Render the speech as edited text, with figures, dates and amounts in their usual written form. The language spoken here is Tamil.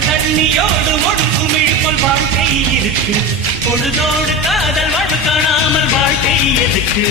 தண்ணியோடு ஒடுக்கும் இழுப்போல் வாழ்க்கை இருக்கு பொழுதோடு காதல் வாழ்வு காணாமல் வாழ்க்கை எதுக்கு